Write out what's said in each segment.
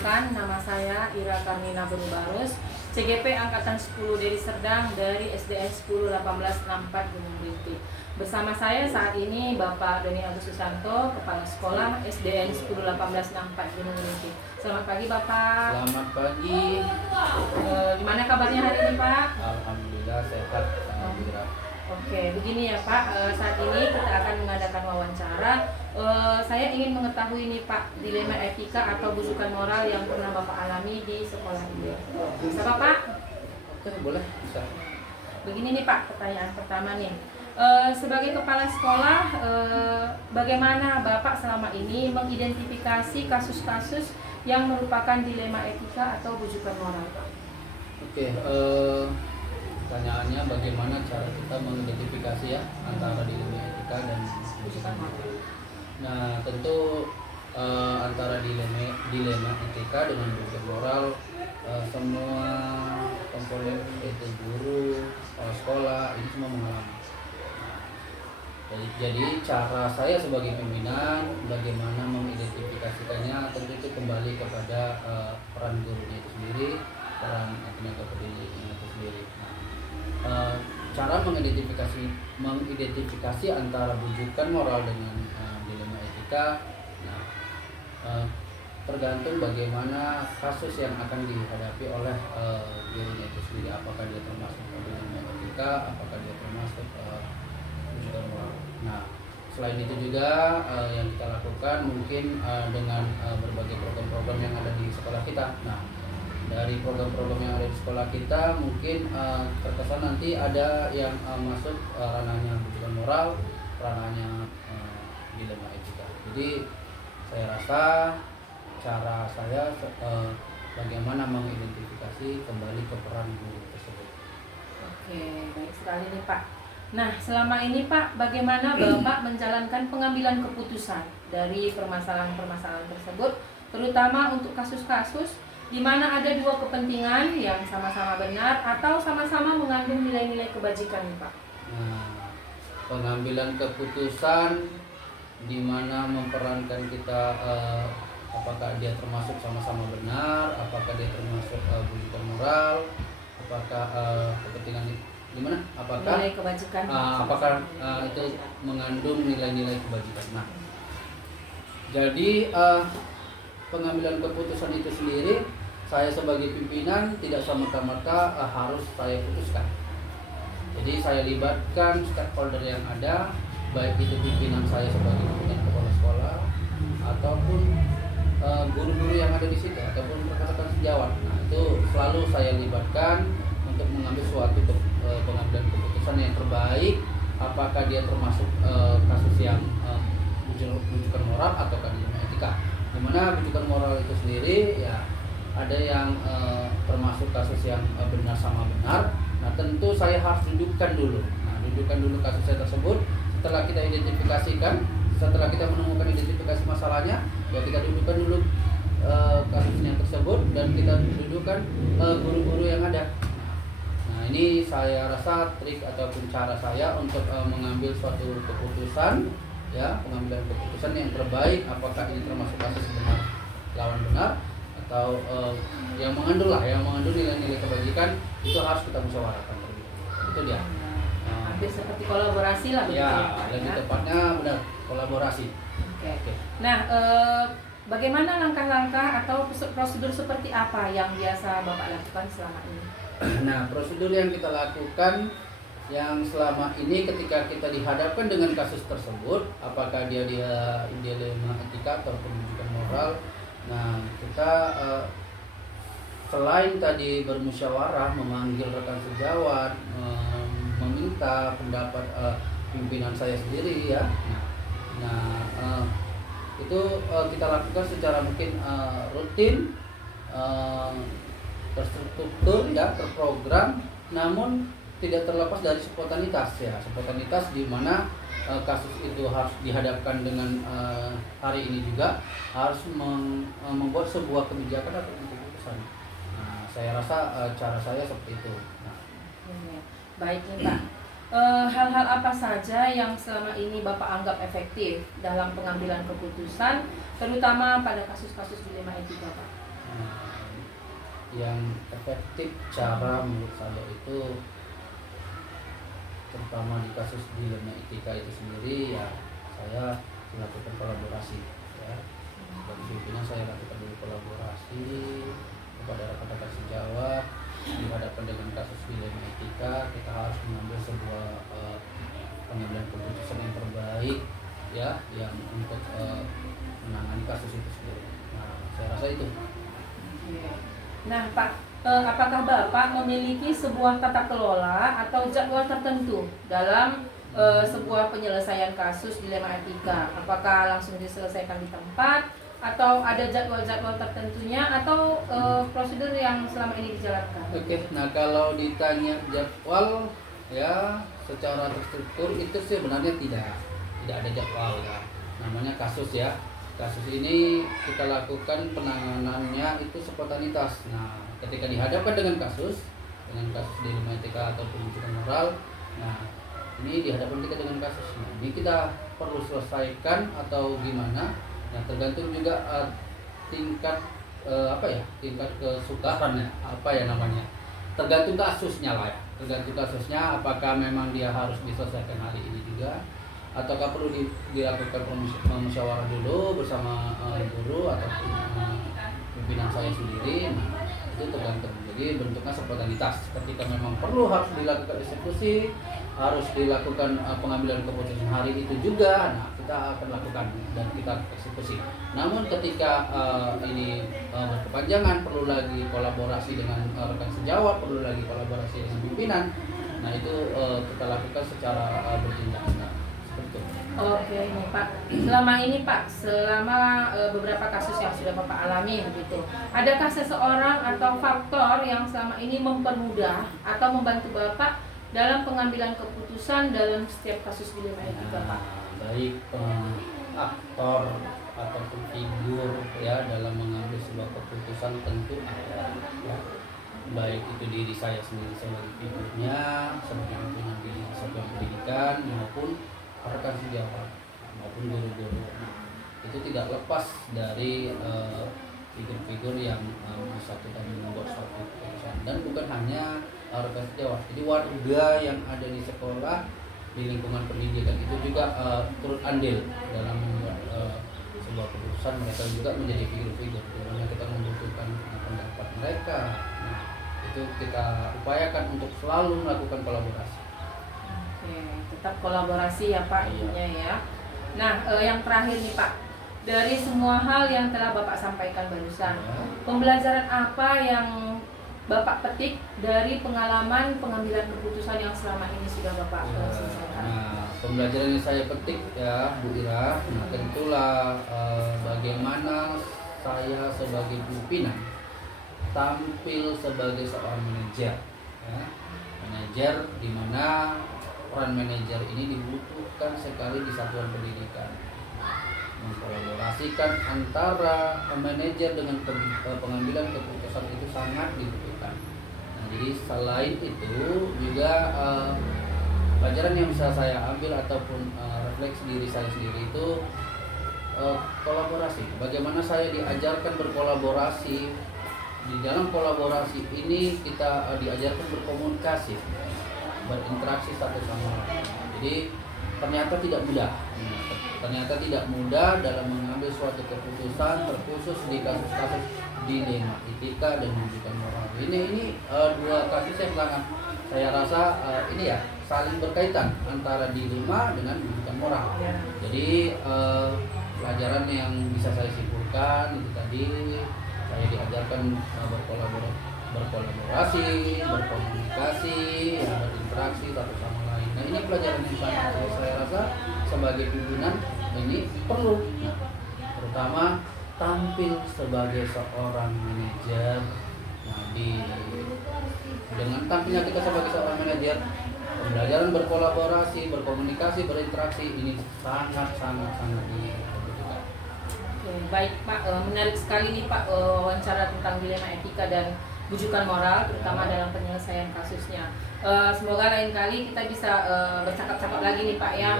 Perkenalkan, nama saya Ira Karnina Berubarus, CGP Angkatan 10 dari Serdang dari SDN 101864 Gunung Rintik. Bersama saya saat ini Bapak Doni Agus Susanto, Kepala Sekolah SDN 101864 Gunung Rintik. Selamat pagi Bapak. Selamat pagi. Gimana kabarnya hari ini Pak? Alhamdulillah sehat. Alhamdulillah. Oke, begini ya Pak, saat ini kita akan mengadakan wawancara. Saya ingin mengetahui nih Pak, dilema etika atau bujukan moral yang pernah Bapak alami di sekolah ini. Bisa Bapak? Oke, boleh, bisa. Begini nih Pak, pertanyaan pertama nih. Sebagai kepala sekolah, bagaimana Bapak selama ini mengidentifikasi kasus-kasus yang merupakan dilema etika atau bujukan moral Pak? Oke, pertanyaannya bagaimana cara kita mengidentifikasi ya antara dilema etika dan bujukan moral. Nah, tentu antara dilema etika dengan bujukan moral, semua komponen yaitu guru, kepala sekolah ini semua mengalami. Jadi cara saya sebagai pimpinan bagaimana mengidentifikasikannya tentu itu kembali kepada peran gurunya itu sendiri, peran tenaga pendidiknya itu sendiri. Cara mengidentifikasi antara bujukan moral dengan dilema etika, tergantung bagaimana kasus yang akan dihadapi oleh gurunya itu sendiri. Apakah dia termasuk dilema etika, apakah dia termasuk bujukan moral. Nah, selain itu juga yang kita lakukan mungkin dengan berbagai program-program yang ada di sekolah kita. Nah, dari program-program yang ada di sekolah kita mungkin terkesan nanti ada yang masuk ranahnya bujukan moral, ranahnya dilema etika. Jadi saya rasa cara saya bagaimana mengidentifikasi kembali ke peran guru tersebut. Oke, baik sekali nih Pak. Nah, selama ini Pak, bagaimana Bapak menjalankan pengambilan keputusan dari permasalahan-permasalahan tersebut, terutama untuk kasus-kasus di mana ada dua kepentingan yang sama-sama benar atau sama-sama mengandung nilai-nilai kebajikan nih Pak? Nah, pengambilan keputusan di mana memperankan kita apakah dia termasuk sama-sama benar, apakah dia termasuk bujukan moral, apakah kepentingan gimana? Apakah nilai kebajikan? Apakah itu mengandung nilai-nilai kebajikan? Nah, jadi pengambilan keputusan itu sendiri saya sebagai pimpinan tidak serta-merta harus saya putuskan. Jadi saya libatkan stakeholder yang ada, baik itu pimpinan saya sebagai pimpinan kepala sekolah ataupun guru-guru yang ada di situ ataupun rekan-rekan sejawat. Nah, itu selalu saya libatkan untuk mengambil suatu pengambilan keputusan yang terbaik, apakah dia termasuk kasus yang bujukan moral atau dilema etika. Dimana bujukan moral itu sendiri ya ada yang termasuk kasus yang benar sama benar. Nah, tentu saya harus dudukkan dulu. Nah, dudukkan dulu kasus saya tersebut. Setelah kita identifikasikan, setelah kita menemukan identifikasi masalahnya, ya kita dudukkan dulu kasusnya tersebut dan kita dudukkan guru-guru yang ada. Nah, ini saya rasa trik ataupun cara saya untuk mengambil suatu keputusan, ya, pengambilan keputusan yang terbaik, apakah ini termasuk kasus benar lawan benar atau yang mengandung nilai-nilai kebajikan, itu harus kita musyawarahkan. Itu dia. Hampir seperti kolaborasi lah. Ya, lebih tepatnya benar kolaborasi. Oke. Nah, bagaimana langkah-langkah atau prosedur seperti apa yang biasa Bapak lakukan selama ini? Nah, prosedur yang kita lakukan yang selama ini ketika kita dihadapkan dengan kasus tersebut, apakah dia dilema etika atau bujukan moral, nah kita selain tadi bermusyawarah, memanggil rekan sejawat, meminta pendapat pimpinan saya sendiri ya. Nah, itu kita lakukan secara mungkin rutin, terstruktur ya, terprogram, namun tidak terlepas dari spontanitas ya. Spontanitas di mana kasus itu harus dihadapkan dengan hari ini juga harus membuat sebuah kebijakan atau keputusan. Nah, saya rasa cara saya seperti itu. Nah. Baik nih Pak. Hal-hal apa saja yang selama ini Bapak anggap efektif dalam pengambilan keputusan, terutama pada kasus-kasus dilema etika Pak? Yang efektif cara menurut saya itu, terutama di kasus dilema etika itu sendiri, ya saya melakukan kolaborasi ya. Sebagai pimpinan saya lakukan dulu kolaborasi kepada rekan-rekan sejawat. Dihadapkan dengan kasus dilema etika, kita harus mengambil sebuah pengambilan keputusan yang terbaik ya, yang untuk menangani kasus itu sendiri. Nah, saya rasa itu. Nah Pak, apakah Bapak memiliki sebuah tata kelola atau jadwal tertentu dalam sebuah penyelesaian kasus dilema etika? Apakah langsung diselesaikan di tempat, atau ada jadwal-jadwal tertentunya, atau prosedur yang selama ini dijalankan? Oke, nah kalau ditanya jadwal ya secara terstruktur itu sebenarnya tidak ada jadwal ya. Namanya kasus ya. Kasus ini kita lakukan penanganannya itu spontanitas. Nah, ketika dihadapkan dengan kasus dilema etika ataupun pelecehan moral, nah ini dihadapkan kita dengan kasus. Nah, ini kita perlu selesaikan atau gimana? Nah, tergantung juga tingkat tingkat kesukarannya, tergantung kasusnya lah ya. Tergantung kasusnya, apakah memang dia harus diselesaikan hari ini juga, ataukah perlu dilakukan musyawarah dulu bersama guru ataupun pimpinan saya sendiri. Nah, itu tergantung. Jadi bentuknya spontanitas. Ketika memang perlu harus dilakukan eksekusi, harus dilakukan pengambilan keputusan hari itu juga, nah kita akan lakukan dan kita eksekusi. Namun ketika ini berkepanjangan, perlu lagi kolaborasi dengan rekan sejawat, perlu lagi kolaborasi dengan pimpinan, nah itu kita lakukan secara berjenjang. Oke, ini Pak. Selama beberapa kasus yang sudah Bapak alami begitu, adakah seseorang atau faktor yang selama ini mempermudah atau membantu Bapak dalam pengambilan keputusan dalam setiap kasus dilema etika, Pak? Baik aktor ataupun figur ya dalam mengambil sebuah keputusan tentu ada ya. Baik itu diri saya sendiri sebagai figurnya, sebagai pimpinan di satuan pendidikan, maupun rekan sejawat maupun guru-guru. Itu tidak lepas dari figur-figur yang bersangkutan membuat suatu keputusan, dan bukan hanya rekan sejawat. Jadi warga yang ada di sekolah, di lingkungan pendidikan itu juga turut andil dalam membuat sebuah keputusan. Mereka juga menjadi figur-figur dimana kita membutuhkan pendapat mereka. Nah, itu kita upayakan untuk selalu melakukan kolaborasi. Oke, tetap kolaborasi ya Pak, intinya ya. Nah, yang terakhir nih Pak, dari semua hal yang telah Bapak sampaikan barusan, pembelajaran apa yang Bapak petik dari pengalaman pengambilan keputusan yang selama ini sudah Bapak selesaikan? Nah, pembelajaran yang saya petik ya Bu Ira, nah tentulah bagaimana saya sebagai pimpinan tampil sebagai seorang manajer ya. Manajer di mana peran manajer ini dibutuhkan sekali di satuan pendidikan. Mengkolaborasikan antara manajer dengan pengambilan keputusan itu sangat dibutuhkan. Nah, jadi selain itu juga pelajaran yang bisa saya ambil ataupun refleksi diri saya sendiri itu kolaborasi. Bagaimana saya diajarkan berkolaborasi. Di dalam kolaborasi ini kita diajarkan berkomunikasi, berinteraksi satu sama lain. Jadi ternyata tidak mudah dalam mengambil suatu keputusan, terkhusus di kasus-kasus dilema etika dan pendidikan moral. Ini dua kasus yang sangat saya rasa ini ya saling berkaitan antara dilema dengan pendidikan moral. Jadi pelajaran yang bisa saya simpulkan itu tadi, saya diajarkan berkolaborasi, berkomunikasi, berinteraksi satu sama lain. Nah, ini pelajaran yang sangat saya rasa sebagai pimpinan ini perlu. Nah, terutama tampil sebagai seorang manajer. Nah, dengan tampilnya kita sebagai seorang manajer, pembelajaran berkolaborasi, berkomunikasi, berinteraksi ini sangat dibutuhkan. Baik Pak, menarik sekali nih Pak wawancara tentang dilema etika dan bujukan moral, terutama dalam penyelesaian kasusnya. Semoga lain kali kita bisa bercakap-cakap lagi nih Pak ya,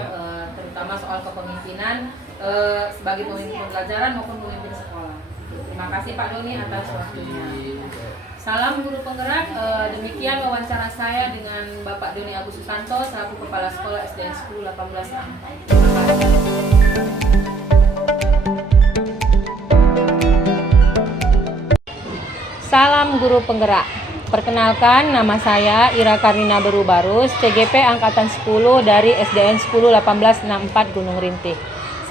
terutama soal kepemimpinan sebagai pemimpin pelajaran maupun pemimpin sekolah. Terima kasih Pak Doni atas waktunya. Salam guru penggerak. Demikian wawancara saya dengan Bapak Doni Agus Susanto selaku Kepala Sekolah SDN 10 18 Ampang. Terima kasih. Salam guru penggerak. Perkenalkan, nama saya Ira Karina Berubarus, CGP Angkatan 10 dari SDN 10 18 64 Gunung Rintih.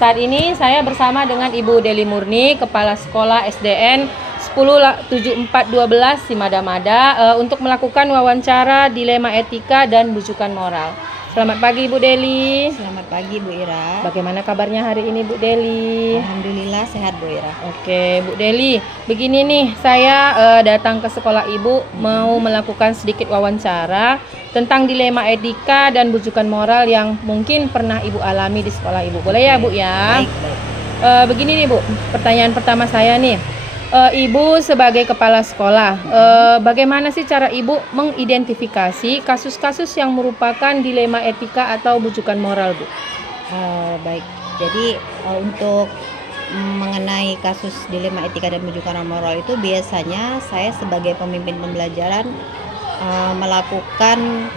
Saat ini saya bersama dengan Ibu Deli Murni, Kepala Sekolah SDN 10 7412 Simadamada untuk melakukan wawancara dilema etika dan bujukan moral. Selamat pagi Ibu Deli. Selamat pagi Bu Ira. Bagaimana kabarnya hari ini Bu Deli? Alhamdulillah sehat Bu Ira. Oke Bu Deli, begini nih, saya datang ke sekolah Ibu mau melakukan sedikit wawancara tentang dilema etika dan bujukan moral yang mungkin pernah Ibu alami di sekolah Ibu. Boleh ya Bu ya? Baik. Begini nih Bu, pertanyaan pertama saya nih. Ibu sebagai kepala sekolah, bagaimana sih cara Ibu mengidentifikasi kasus-kasus yang merupakan dilema etika atau bujukan moral, Bu? Baik. Jadi untuk mengenai kasus dilema etika dan bujukan moral itu biasanya saya sebagai pemimpin pembelajaran melakukan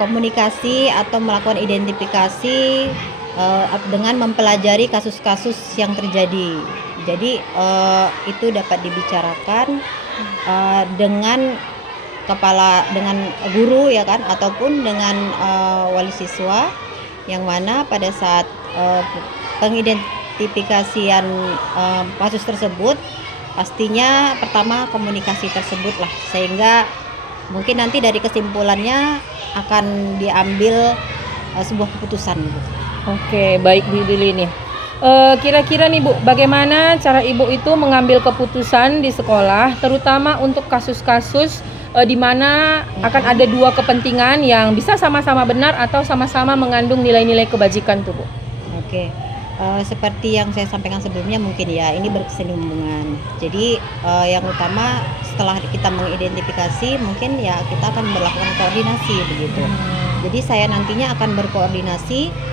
komunikasi atau melakukan identifikasi dengan mempelajari kasus-kasus yang terjadi. Jadi itu dapat dibicarakan dengan guru ya kan, ataupun dengan wali siswa, yang mana pada saat pengidentifikasian kasus tersebut pastinya pertama komunikasi tersebut lah, sehingga mungkin nanti dari kesimpulannya akan diambil sebuah keputusan gitu. Oke, baik Bu Deli nih. Kira-kira nih Bu, bagaimana cara Ibu itu mengambil keputusan di sekolah, terutama untuk kasus-kasus di mana akan ada dua kepentingan yang bisa sama-sama benar atau sama-sama mengandung nilai-nilai kebajikan tuh Bu? Oke, seperti yang saya sampaikan sebelumnya mungkin ya, ini berkesinambungan. Jadi yang utama setelah kita mengidentifikasi, mungkin ya kita akan melakukan koordinasi begitu. Jadi saya nantinya akan berkoordinasi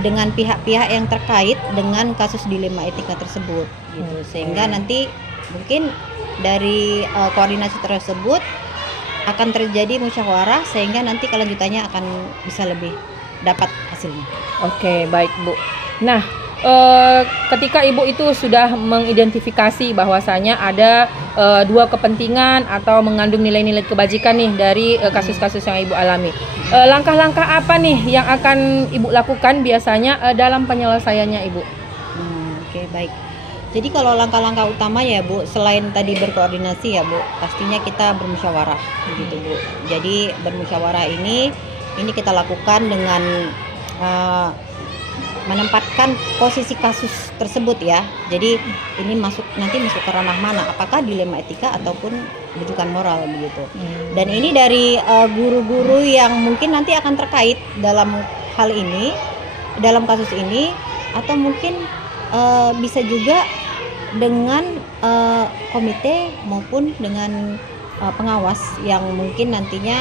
dengan pihak-pihak yang terkait dengan kasus dilema etika tersebut gitu. Sehingga nanti mungkin dari koordinasi tersebut akan terjadi musyawarah, sehingga nanti kelanjutannya akan bisa lebih dapat hasilnya. Oke, baik Bu. Nah, ketika Ibu itu sudah mengidentifikasi bahwasanya ada dua kepentingan atau mengandung nilai-nilai kebajikan nih dari kasus-kasus yang Ibu alami, langkah-langkah apa nih yang akan Ibu lakukan biasanya dalam penyelesaiannya Ibu? Oke, baik. Jadi kalau langkah-langkah utama ya Bu, selain tadi berkoordinasi ya Bu, pastinya kita bermusyawarah begitu Bu. Jadi bermusyawarah ini kita lakukan dengan menempatkan posisi kasus tersebut ya. Jadi ini nanti masuk ke ranah mana? Apakah dilema etika ataupun bujukan moral begitu. Dan ini dari guru-guru yang mungkin nanti akan terkait dalam hal ini, dalam kasus ini, atau mungkin bisa juga dengan komite maupun dengan pengawas yang mungkin nantinya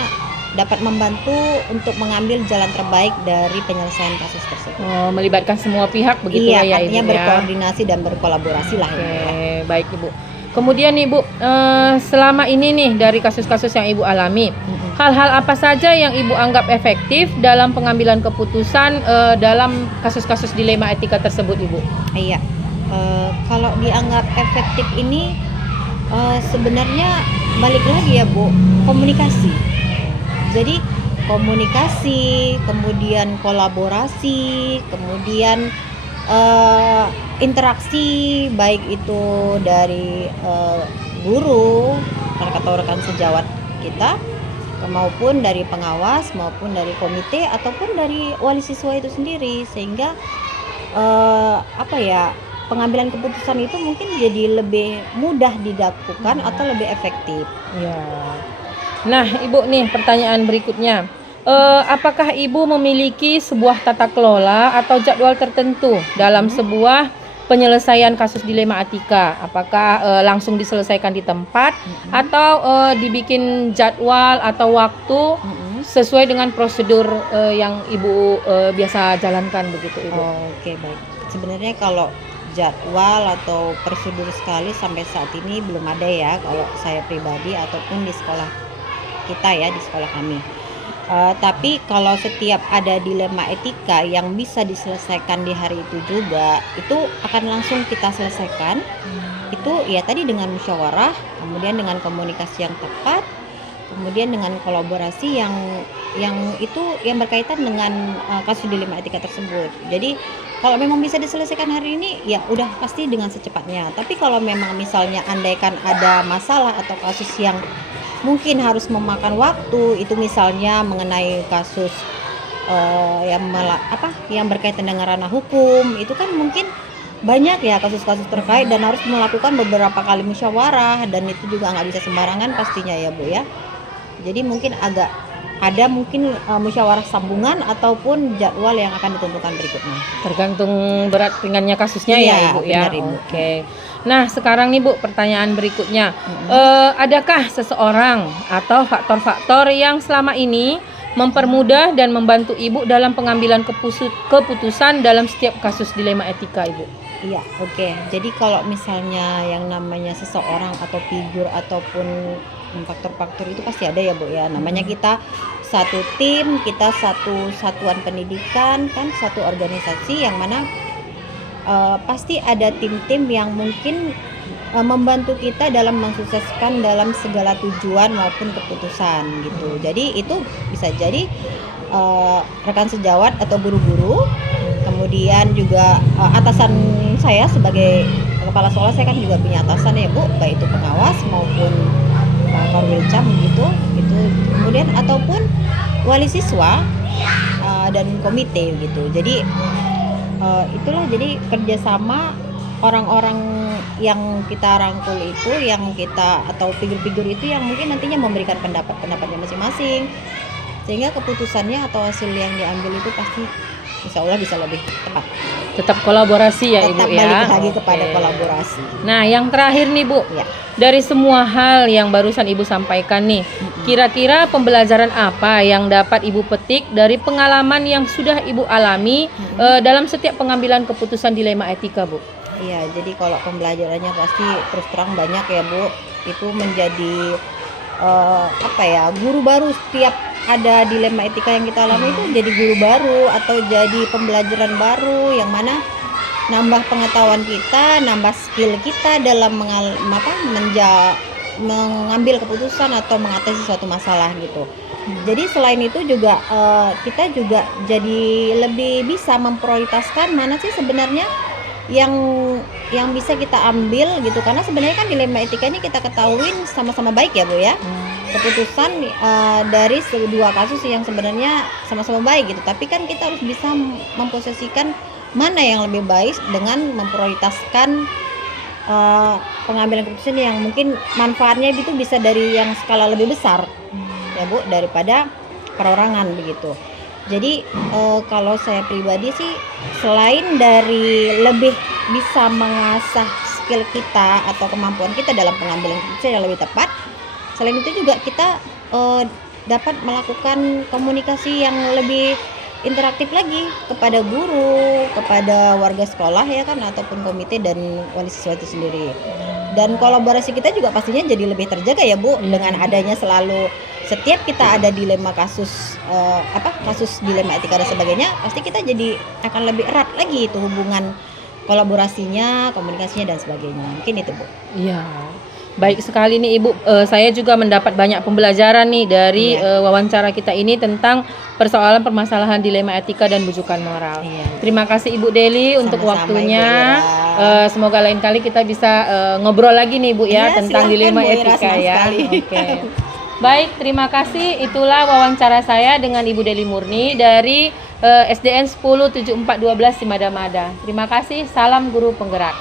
dapat membantu untuk mengambil jalan terbaik dari penyelesaian kasus tersebut. Melibatkan semua pihak begitu ya Ibu? Iya, artinya berkoordinasi dan berkolaborasi lah. Oke, baik Ibu. Kemudian Ibu, selama ini nih dari kasus-kasus yang Ibu alami, hal-hal apa saja yang Ibu anggap efektif dalam pengambilan keputusan dalam kasus-kasus dilema etika tersebut Ibu? Iya, kalau dianggap efektif ini sebenarnya balik lagi ya Bu, komunikasi. Jadi komunikasi, kemudian kolaborasi, kemudian interaksi baik itu dari guru atau rekan sejawat kita, maupun dari pengawas, maupun dari komite, ataupun dari wali siswa itu sendiri, sehingga pengambilan keputusan itu mungkin jadi lebih mudah dilakukan atau lebih efektif. Ya. Nah, Ibu nih pertanyaan berikutnya. Apakah Ibu memiliki sebuah tata kelola atau jadwal tertentu dalam sebuah penyelesaian kasus dilema etika? Apakah langsung diselesaikan di tempat atau dibikin jadwal atau waktu sesuai dengan prosedur yang Ibu biasa jalankan begitu Ibu? Oke, baik. Sebenarnya kalau jadwal atau prosedur sekali sampai saat ini belum ada ya kalau saya pribadi ataupun di sekolah kita ya, di sekolah kami. Tapi kalau setiap ada dilema etika yang bisa diselesaikan di hari itu juga, itu akan langsung kita selesaikan. Itu ya tadi dengan musyawarah, kemudian dengan komunikasi yang tepat, kemudian dengan kolaborasi yang itu yang berkaitan dengan kasus dilema etika tersebut. Jadi kalau memang bisa diselesaikan hari ini ya udah pasti dengan secepatnya. Tapi kalau memang misalnya andaikan ada masalah atau kasus yang mungkin harus memakan waktu, itu misalnya mengenai kasus yang berkaitan dengan ranah hukum, itu kan mungkin banyak ya kasus-kasus terkait dan harus melakukan beberapa kali musyawarah, dan itu juga nggak bisa sembarangan pastinya ya Bu ya. Jadi mungkin agak ada mungkin musyawarah sambungan ataupun jadwal yang akan ditentukan berikutnya. Tergantung berat ringannya kasusnya Iya, ya Ibu ya. benar, Ibu. Oke. Nah sekarang nih Bu, pertanyaan berikutnya, adakah seseorang atau faktor-faktor yang selama ini mempermudah dan membantu Ibu dalam pengambilan keputusan dalam setiap kasus dilema etika Ibu? Iya, oke. Jadi kalau misalnya yang namanya seseorang atau figur ataupun faktor-faktor itu pasti ada ya Bu ya. Namanya kita satu tim, kita satu satuan pendidikan, kan satu organisasi yang mana pasti ada tim-tim yang mungkin membantu kita dalam mensukseskan dalam segala tujuan maupun keputusan gitu. Jadi itu bisa jadi rekan sejawat atau guru-guru, kemudian juga atasan saya sebagai kepala sekolah, saya kan juga punya atasan ya Bu, baik itu pengawas maupun Korwilcam gitu. Kemudian ataupun wali siswa dan komite gitu. Jadi itulah, jadi kerjasama orang-orang yang kita rangkul itu, yang kita atau figur-figur itu yang mungkin nantinya memberikan pendapatnya masing-masing, sehingga keputusannya atau hasil yang diambil itu pasti insya Allah bisa lebih tepat. Tetap kolaborasi ya Tetap Ibu ya. balik lagi kepada Oke. kolaborasi. Nah yang terakhir nih Bu, Ya. dari semua hal yang barusan Ibu sampaikan nih, kira-kira pembelajaran apa yang dapat Ibu petik dari pengalaman yang sudah Ibu alami dalam setiap pengambilan keputusan dilema etika Bu? Iya, jadi kalau pembelajarannya pasti terus terang banyak ya Bu. Itu menjadi guru baru. Setiap ada dilema etika yang kita alami itu jadi guru baru atau jadi pembelajaran baru yang mana nambah pengetahuan kita, nambah skill kita dalam mengambil keputusan atau mengatasi suatu masalah gitu. Jadi selain itu juga kita juga jadi lebih bisa memprioritaskan mana sih sebenarnya yang bisa kita ambil gitu, karena sebenarnya kan dilema etika ini kita ketahui sama-sama baik ya Bu ya. Keputusan dari dua kasus yang sebenarnya sama-sama baik gitu, tapi kan kita harus bisa memposisikan mana yang lebih baik dengan memprioritaskan pengambilan keputusan yang mungkin manfaatnya itu bisa dari yang skala lebih besar ya Bu, daripada perorangan begitu. Jadi kalau saya pribadi sih, selain dari lebih bisa mengasah skill kita atau kemampuan kita dalam pengambilan keputusan yang lebih tepat, selain itu juga kita dapat melakukan komunikasi yang lebih interaktif lagi kepada guru, kepada warga sekolah ya kan, ataupun komite dan wali siswa itu sendiri. Dan kolaborasi kita juga pastinya jadi lebih terjaga ya Bu, dengan adanya selalu setiap kita ada dilema kasus dilema etika dan sebagainya, pasti kita jadi akan lebih erat lagi itu hubungan kolaborasinya, komunikasinya dan sebagainya. Mungkin itu Bu. Iya. Baik sekali nih Ibu, saya juga mendapat banyak pembelajaran nih dari wawancara kita ini tentang persoalan permasalahan dilema etika dan bujukan moral. Iya. Terima kasih Ibu Deli untuk Sama-sama, waktunya. Ibu Ira. Semoga lain kali kita bisa ngobrol lagi nih Bu ya, Iya, tentang silahkan, dilema Bu Ira, etika senang ya. sekali. Oke. Baik, terima kasih. Itulah wawancara saya dengan Ibu Deli Murni dari SDN 107412 Simadamada. Terima kasih. Salam guru penggerak.